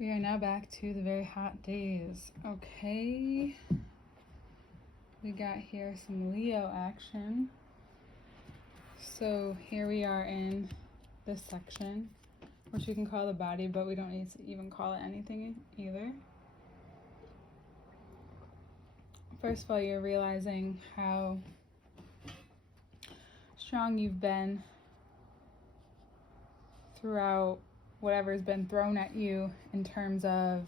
We are now back to the very hot days. Okay. We got here some Leo action. So here we are in this section, which we can call the body, but we don't need to even call it anything either. First of all, you're realizing how strong you've been throughout whatever's been thrown at you in terms of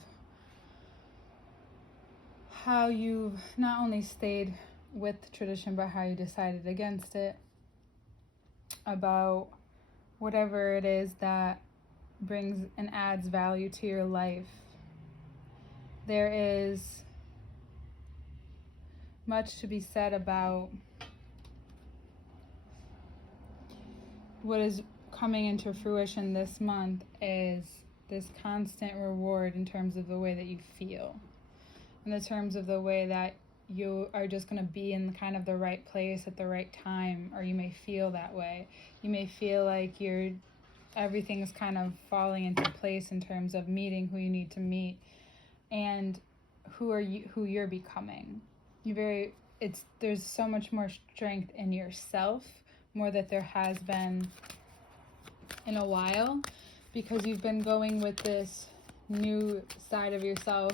how you've not only stayed with tradition, but how you decided against it, about whatever it is that brings and adds value to your life. There is much to be said about what is coming into fruition this month is this constant reward in terms of the way that you feel, in the terms of the way that you are just going to be in kind of the right place at the right time, or you may feel that way. You may feel like everything is kind of falling into place in terms of meeting who you need to meet and who you're becoming. There's so much more strength in yourself, more that there has been in a while, because you've been going with this new side of yourself,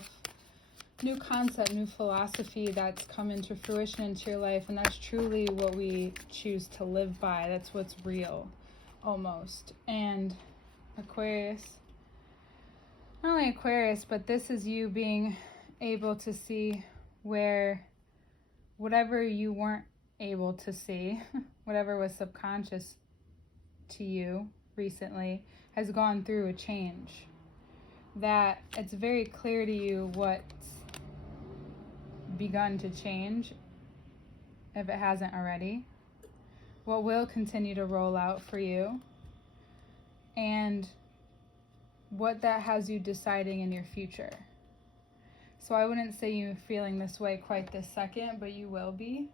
new concept, new philosophy that's come into fruition into your life, and that's truly what we choose to live by. That's what's real, almost. And Aquarius, not only Aquarius, but this is you being able to see where whatever you weren't able to see, whatever was subconscious to you recently, has gone through a change. That it's very clear to you what's begun to change, if it hasn't already, what will continue to roll out for you, and what that has you deciding in your future. So I wouldn't say you're feeling this way quite this second, but you will be,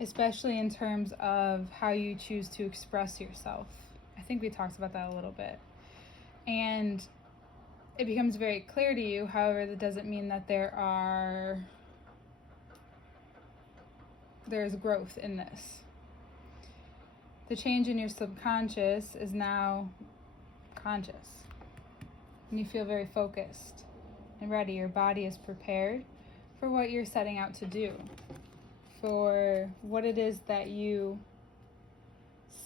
especially in terms of how you choose to express yourself. I think we talked about that a little bit. And it becomes very clear to you. However, that doesn't mean that there's growth in this. The change in your subconscious is now conscious. And you feel very focused and ready. Your body is prepared for what you're setting out to do, for what it is that you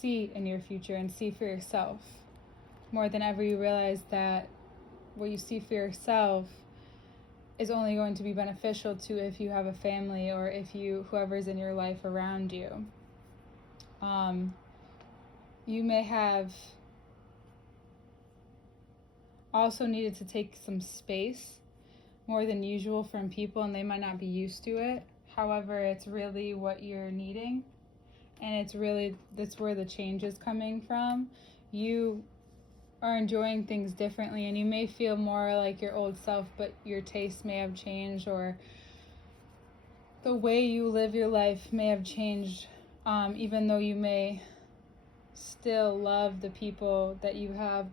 see in your future and see for yourself. More than ever, you realize that what you see for yourself is only going to be beneficial to if you have a family, or if whoever's in your life around you. You may have also needed to take some space more than usual from people, and they might not be used to it. However, it's really what you're needing, and that's where the change is coming from. You are enjoying things differently, and you may feel more like your old self, but your tastes may have changed, or the way you live your life may have changed, even though you may still love the people that you have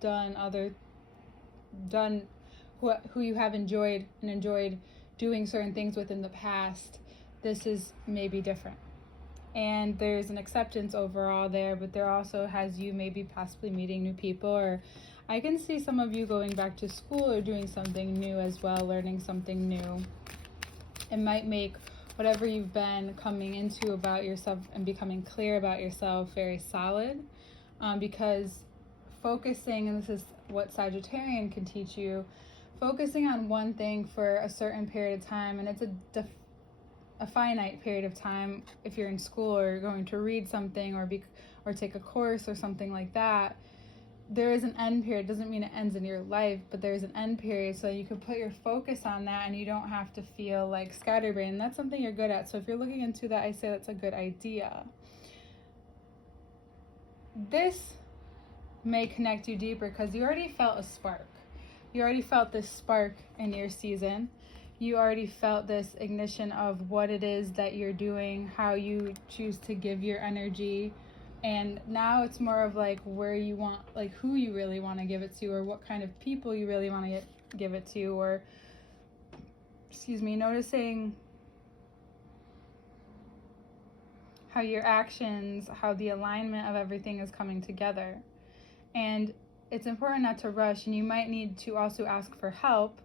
who you have enjoyed doing certain things with in the past. This is maybe different, and there's an acceptance overall there, but there also has you maybe possibly meeting new people, or I can see some of you going back to school or doing something new as well, learning something new. It might make whatever you've been coming into about yourself and becoming clear about yourself very solid, because focusing, and this is what Sagittarian can teach you, focusing on one thing for a certain period of time, and it's a finite period of time. If you're in school or going to read something or take a course or something like that, there is an end period. It doesn't mean it ends in your life, but there's an end period, so you can put your focus on that, and you don't have to feel like scatterbrained. That's something you're good at. So if you're looking into that, I say that's a good idea. This may connect you deeper because you already felt a spark. You already felt this spark in your season. You already felt this ignition of what it is that you're doing, how you choose to give your energy, And now it's more of like where you want, like who you really want to give it to, or what kind of people you really want to give it to, or, noticing how your actions, how the alignment of everything is coming together. And it's important not to rush, and you might need to also ask for help.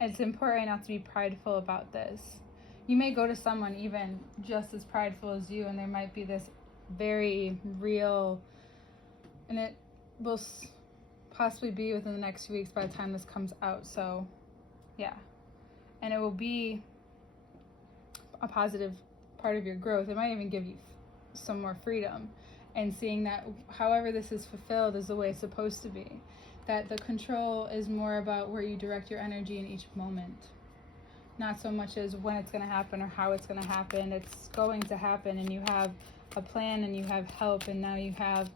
It's important not to be prideful about this. You may go to someone even just as prideful as you, and there might be this very real, and it will possibly be within the next 2 weeks by the time this comes out. So yeah, and it will be a positive part of your growth. It might even give you some more freedom, and seeing that however this is fulfilled is the way it's supposed to be, that the control is more about where you direct your energy in each moment, not so much as when it's going to happen or how it's going to happen. It's going to happen, and you have a plan, and you have help, and now you have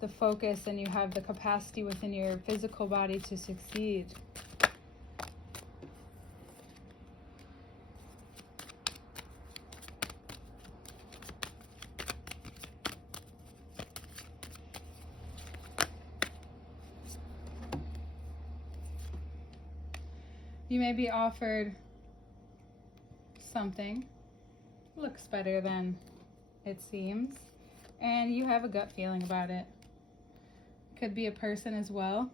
the focus, and you have the capacity within your physical body to succeed. You may be offered something, looks better than it seems, and you have a gut feeling about it. Could be a person as well.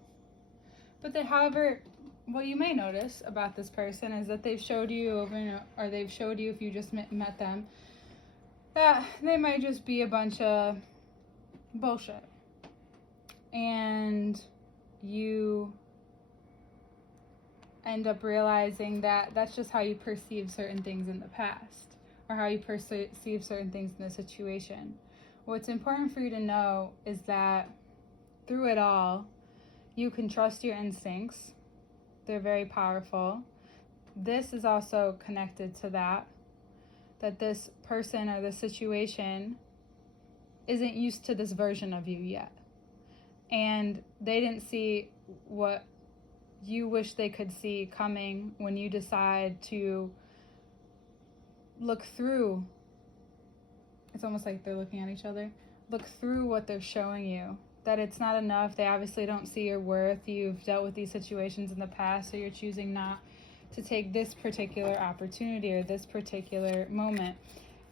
But however, what you may notice about this person is that they've showed you or they've showed you if you just met them, that they might just be a bunch of bullshit. And you end up realizing that that's just how you perceive certain things in the past, or how you perceive certain things in the situation. What's important for you to know is that through it all, you can trust your instincts. They're very powerful. This is also connected to that this person or the situation isn't used to this version of you yet. And they didn't see what you wish they could see coming when you decide to look through. It's almost like they're looking at each other. Look through what they're showing you. That it's not enough. They obviously don't see your worth. You've dealt with these situations in the past, so you're choosing not to take this particular opportunity or this particular moment.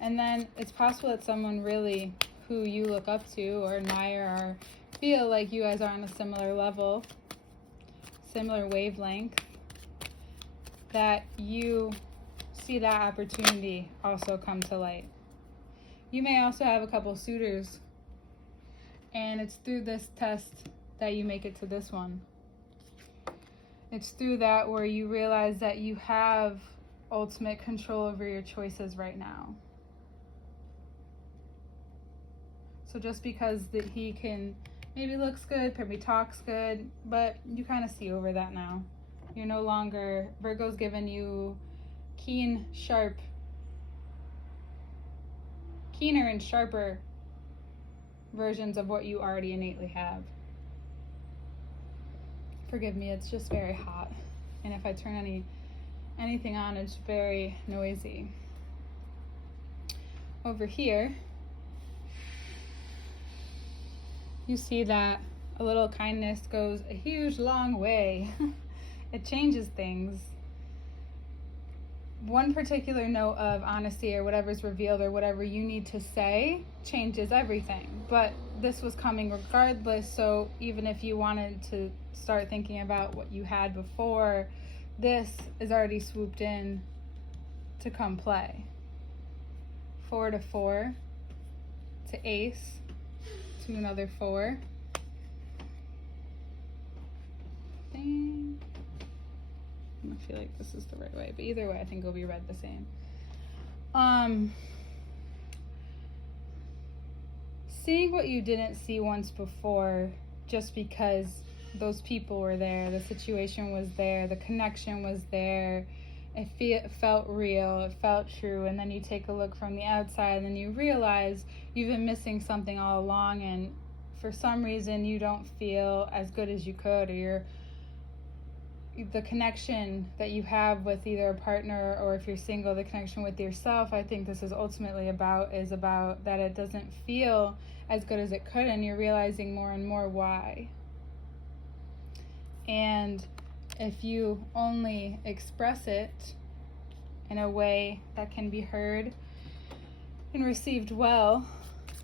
And then it's possible that someone really who you look up to or admire or feel like you guys are on a similar level, similar wavelength, that you see that opportunity also come to light. You may also have a couple suitors, and it's through this test that you make it to this one. It's through that where you realize that you have ultimate control over your choices right now. So just because that he can maybe looks good, maybe talks good, but you kind of see over that now. You're no longer, Virgo's given you keener and sharper versions of what you already innately have. Forgive me, it's just very hot. And if I turn anything on, it's very noisy. Over here, you see that a little kindness goes a huge, long way. It changes things. One particular note of honesty or whatever's revealed or whatever you need to say changes everything. But this was coming regardless, so even if you wanted to start thinking about what you had before, this is already swooped in to come play. 4 to 4 to ace to another 4. I don't feel like this is the right way, but either way I think it'll be read the same. Seeing what you didn't see once before, just because those people were there, the situation was there, the connection was there, it felt real, it felt true, and then you take a look from the outside and you realize you've been missing something all along, and for some reason you don't feel as good as you could, or the connection that you have with either a partner, or if you're single, the connection with yourself, I think this is ultimately about that it doesn't feel as good as it could, and you're realizing more and more why. And if you only express it in a way that can be heard and received well,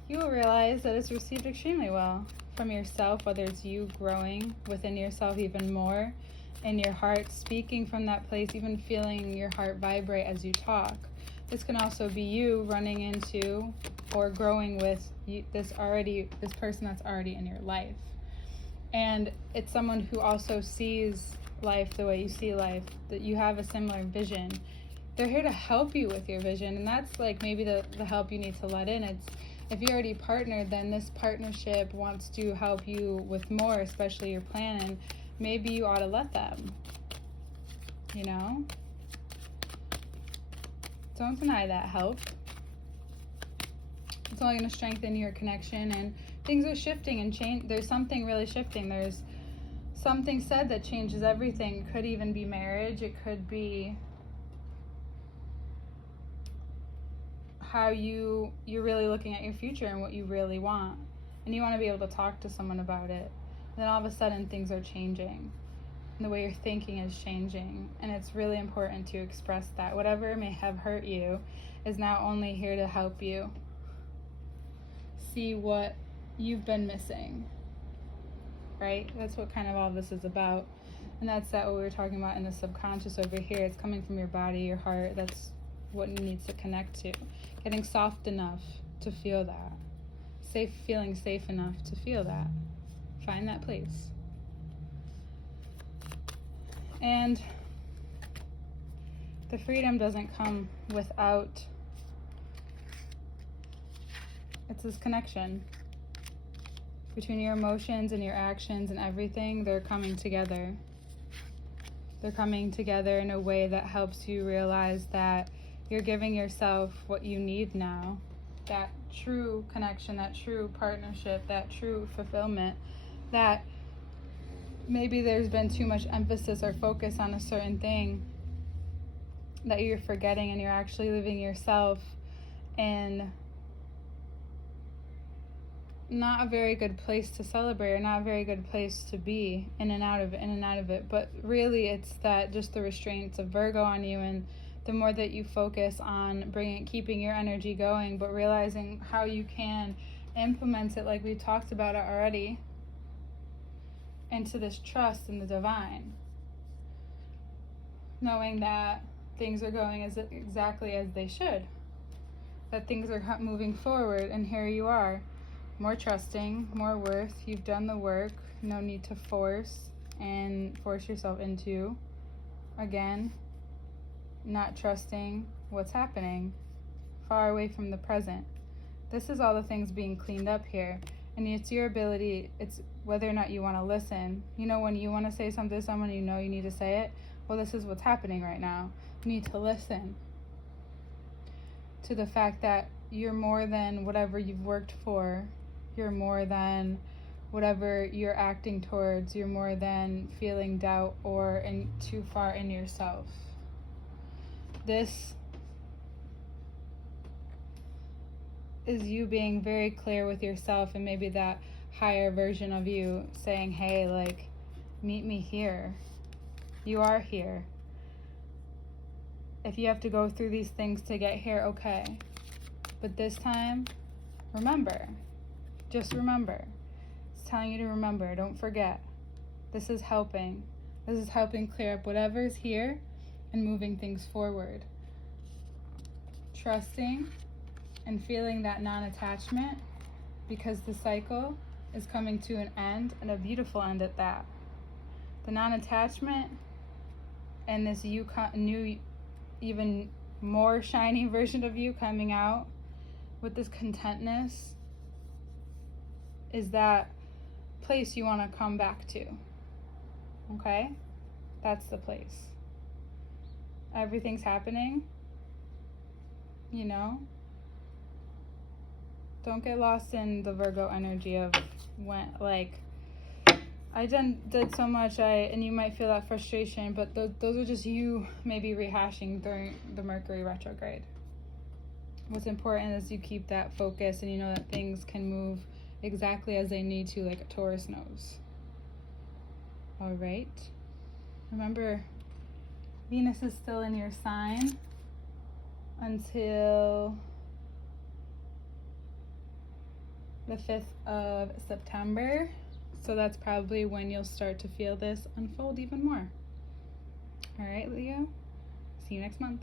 you will realize that it's received extremely well from yourself, whether it's you growing within yourself even more, in your heart, speaking from that place, even feeling your heart vibrate as you talk. This can also be you running into or growing with this person that's already in your life. And it's someone who also sees life the way you see life, that you have a similar vision. They're here to help you with your vision, and that's like maybe the help you need to let in. It's if you're already partnered, then this partnership wants to help you with more, especially your plan, and maybe you ought to let them, you know? Don't deny that help. It's only going to strengthen your connection, and things are shifting and change. There's something really shifting. There's something said that changes everything. It could even be marriage. It could be how you're really looking at your future and what you really want, and you want to be able to talk to someone about it. Then all of a sudden things are changing, and the way you're thinking is changing, and it's really important to express that. Whatever may have hurt you is now only here to help you see what you've been missing, right? That's what kind of all this is about. And that's what we were talking about in the subconscious over here. It's coming from your body, your heart. That's what it needs to connect to. Getting soft enough to feel that. Feeling safe enough to feel that. Find that place. And the freedom doesn't come without, it's this connection between your emotions and your actions and everything. They're coming together. They're coming together in a way that helps you realize that you're giving yourself what you need now. That true connection, that true partnership, that true fulfillment. That maybe there's been too much emphasis or focus on a certain thing that you're forgetting, and you're actually living yourself in not a very good place to celebrate, or not a very good place to be in and out of it. But really it's that just the restraints of Virgo on you, and the more that you focus on keeping your energy going, but realizing how you can implement it, like we talked about it already, into this trust in the divine, knowing that things are going exactly as they should, that things are moving forward, and here you are, more trusting, more worth. You've done the work. No need to force yourself into, again, not trusting what's happening, far away from the present. This is all the things being cleaned up here. And it's your ability, it's whether or not you want to listen. You know, when you want to say something to someone, you know you need to say it. Well, this is what's happening right now. You need to listen to the fact that you're more than whatever you've worked for. You're more than whatever you're acting towards. You're more than feeling doubt or too far in yourself. This is you being very clear with yourself, and maybe that higher version of you saying, hey, like, meet me here. You are here. If you have to go through these things to get here, okay. But this time, remember. Just remember. It's telling you to remember. Don't forget. This is helping. This is helping clear up whatever's here and moving things forward. Trusting and feeling that non-attachment, because the cycle is coming to an end, and a beautiful end at that. The non-attachment and this new, even more shiny version of you coming out with this contentness is that place you want to come back to. Okay? That's the place. Everything's happening, you know? Don't get lost in the Virgo energy of when, like, I did so much, and you might feel that frustration, but those are just you maybe rehashing during the Mercury retrograde. What's important is you keep that focus and you know that things can move exactly as they need to, like a Taurus knows. All right. Remember, Venus is still in your sign until the 5th of September. So that's probably when you'll start to feel this unfold even more. All right, Leo. See you next month.